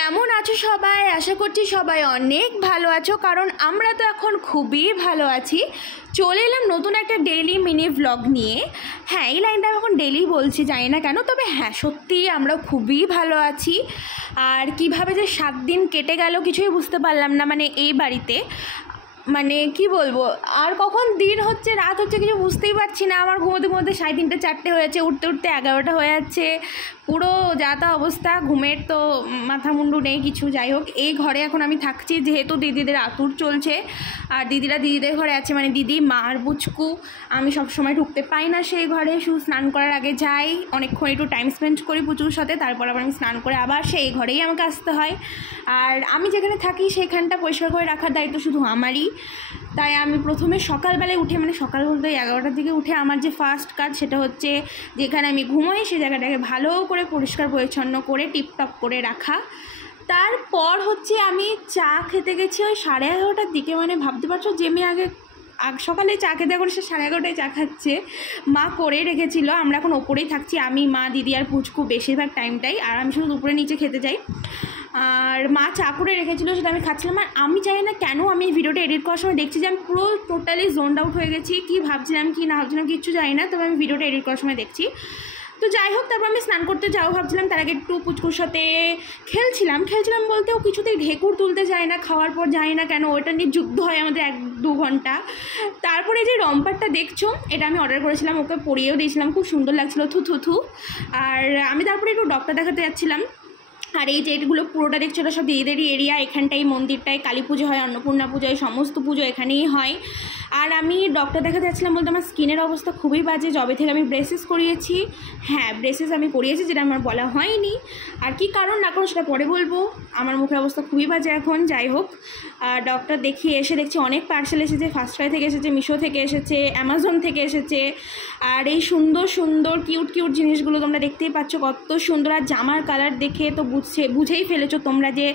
কেমন আছো সবাই? আশা করছি সবাই অনেক ভালো আছো, কারণ আমরা তো এখন খুবই ভালো আছি। চলে এলাম নতুন একটা ডেইলি মিনি ভ্লগ নিয়ে। হ্যাঁ, এই লাইনটা আমি এখন ডেইলি বলছি, জানি না কেন, তবে হ্যাঁ সত্যিই আমরা খুবই ভালো আছি। আর কিভাবে যে 7 দিন কেটে গেল কিছুই বুঝতে পারলাম না, মানে এই বাড়িতে মানে কি বলবো, আর কখন দিন হচ্ছে রাত হচ্ছে কিছু বুঝতেই পারছি না। আমার ঘুমোতে ঘুমোতে 3:30 4টে হয়েছে, উঠতে উঠতে 11টা হয়ে যাচ্ছে। পুরো যা তা অবস্থা, ঘুমের তো মাথা মুন্ডু নেই কিছু। যাই হোক, এই ঘরে এখন আমি থাকছি যেহেতু দিদিদের আতুর চলছে, আর দিদিরা দিদিদের ঘরে আছে, মানে দিদি, মা আর বুচকু। আমি সব সময় ঢুকতে পাই না সেই ঘরে, শুধু স্নান করার আগে যাই, অনেকক্ষণ একটু টাইম স্পেন্ড করি পুচুর সাথে, তারপর আবার আমি স্নান করে আবার সেই ঘরেই আমাকে আসতে হয়। আর আমি যেখানে থাকি সেখানটা পরিষ্কার করে রাখার দায়িত্ব শুধু আমারই। তাই আমি প্রথমে সকালবেলায় উঠে, মানে সকাল বলতে 11টার দিকে উঠে আমার যে ফার্স্ট কাজ সেটা হচ্ছে যেখানে আমি ঘুমোই সেই জায়গাটাকে ভালো করে পরিষ্কার পরিচ্ছন্ন করে টিপটপ করে রাখা। তারপর হচ্ছে আমি চা খেতে গেছি ওই 11:30টার দিকে। মানে ভাবতে পারছো যে আমি আগে সকালে চা খেতে করে সে 11:30টায় চা খাচ্ছে। মা করে রেখেছিল, আমরা এখন ওপরেই থাকছি, আমি, মা, দিদি আর পুচকু বেশিরভাগ টাইমটাই, আর আমি শুধু উপরে নিচে খেতে যাই। আর মা চা করে রেখেছিলো, সেটা আমি খাচ্ছিলাম। আর আমি জানি না কেন আমি এই ভিডিওটা এডিট করার সময় দেখছি যে আমি পুরো টোটালি জোনড আউট হয়ে গেছি, কী ভাবছিলাম কী না ভাবছিলাম কিচ্ছু জানি না, তবে আমি ভিডিওটা এডিট করার সময় দেখছি। তো যাই হোক, তারপর আমি স্নান করতে যাও ভাবছিলাম, তার আগে একটু পুচকুর সাথে খেলছিলাম বলতেও কিছুতেই ঢেকুর তুলতে যায় না, খাওয়ার পর জানি না কেন ওইটা নিয়ে যুদ্ধ হয় আমাদের 1-2 ঘন্টা। তারপরে যে রম্পারটা দেখছো, এটা আমি অর্ডার করেছিলাম, ওকে পরিয়েও দিয়েছিলাম, খুব সুন্দর লাগছিলো, থু। আর আমি তারপরে একটু ডক্টর দেখাতে যাচ্ছিলাম। আর এই যে এগুলো পুরোটা দেখছো, এটা সব দিদিদেরই এরিয়া। এখানটাই মন্দিরটায় কালী পুজো হয়, অন্নপূর্ণা পুজো হয়, সমস্ত পুজো এখানেই হয়। আর আমি ডক্টর দেখাতে যাচ্ছিলাম বলতে আমার স্কিনের অবস্থা খুবই বাজে, যবে থেকে আমি ব্রেসেস করিয়েছি। হ্যাঁ, ব্রেসেস আমি করিয়েছি, যেটা আমার বলা হয়নি। আর কি কারণ না কারণ সেটা পরে বলবো। আমার মুখের অবস্থা খুবই বাজে এখন। যাই হোক, ডক্টর দেখিয়ে এসে দেখছি অনেক পার্সেল এসেছে, ফার্স্ট ক্রাই থেকে এসেছে, মিশো থেকে এসেছে, অ্যামাজন থেকে এসেছে। আর এই সুন্দর সুন্দর কিউট জিনিসগুলো তোমরা দেখতেই পাচ্ছ কত সুন্দর। আর জামার কালার দেখে তো বুঝেই ফেলেছো তোমরা যে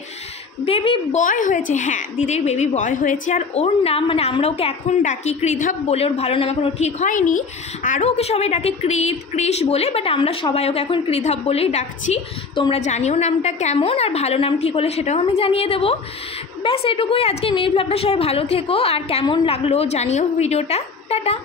বেবি বয় হয়েছে। হ্যাঁ, দিদির বেবি বয় হয়েছে। আর ওর নাম, মানে আমরা ওকে এখন ডাকি কৃধাব বলে, ওর ভালো নাম এখনও ঠিক হয়নি। আরও ওকে সবাই ডাকে ক্রিশ বলে, বাট আমরা সবাই ওকে এখন কৃধাব বলেই ডাকছি। তোমরা জানিও নামটা কেমন, আর ভালো নাম ঠিক হলে সেটাও আমি জানিয়ে দেবো। ব্যাস এটুকুই আজকে মিনি ব্লগটা। সবাই ভালো থেকো, আর কেমন লাগলো জানিও ভিডিওটা। টাটা।